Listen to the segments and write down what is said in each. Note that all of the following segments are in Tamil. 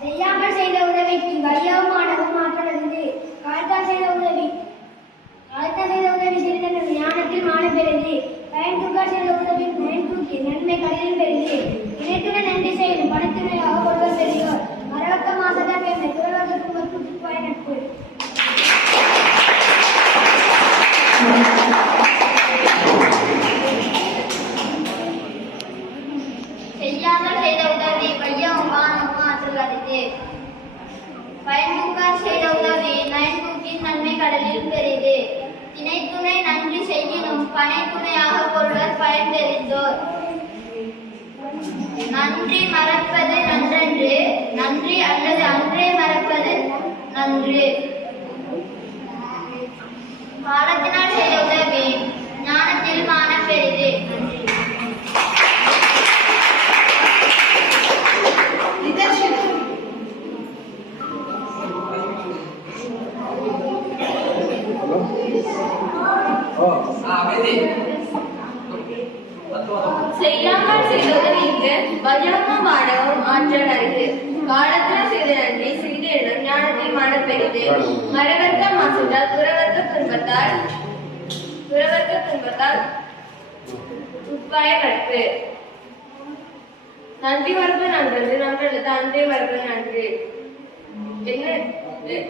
செய்யாமல் செய்த உதவிக்கு வையவமானதும் மாற்றமடைந்து காலத்தால் செய்த உதவி சிறிதன ஞானத்தில் மான பெறுது. பயன் தூக்கால் செய்த உதவி பயன் தூக்கி நன்மை கடலில் பெறுது. இணைத்துடன் நன்றி செய்யும் பணத்துணையாக ஒருவர் பெரியோர் மரவக்க மாசதான் பெருமை துறவதற்கு மறுப்பு பயனற்று. செய்யாமல் செய்த உதவி வையமும் வானமும் ஆற்றல் அளித்து. பயன்தூக்கால் செய்த உதவி நயன் தூக்கி நன்மை கடலில் பெரிது. திணைத்துணை நன்றி செய்யினும் பனை துணையாக கொள்வர் பயன் தெரிந்தோர். நன்றி மறப்பது நன்றன்று, நன்றி அல்லது அன்றே மறப்பது நன்று. காலத்தினால் செய்த உதவி ஞானத்தில் மான பெரிது. செய்யாமல் செய்த உதவிக்கு வையமும் வானமும் ஆற்றல் அரிது. காலத்தில் செய்த நன்றி சிறிதேனும் ஞானத்தில் மான பெரிது. மரவர்க்க மாசத்தால் துறவர்க்க துன்பத்தால் உட்பாய நட்பு. நன்றி மரபு நன்றது நன்றல்லது அன்றே மரபு நன்று.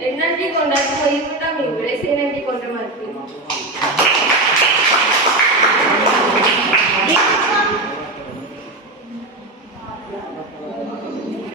எண்ணன்றி கொண்டால் பொய் கொண்டா மீன்களை செய்நன்றி கொண்ட மறுப்பு.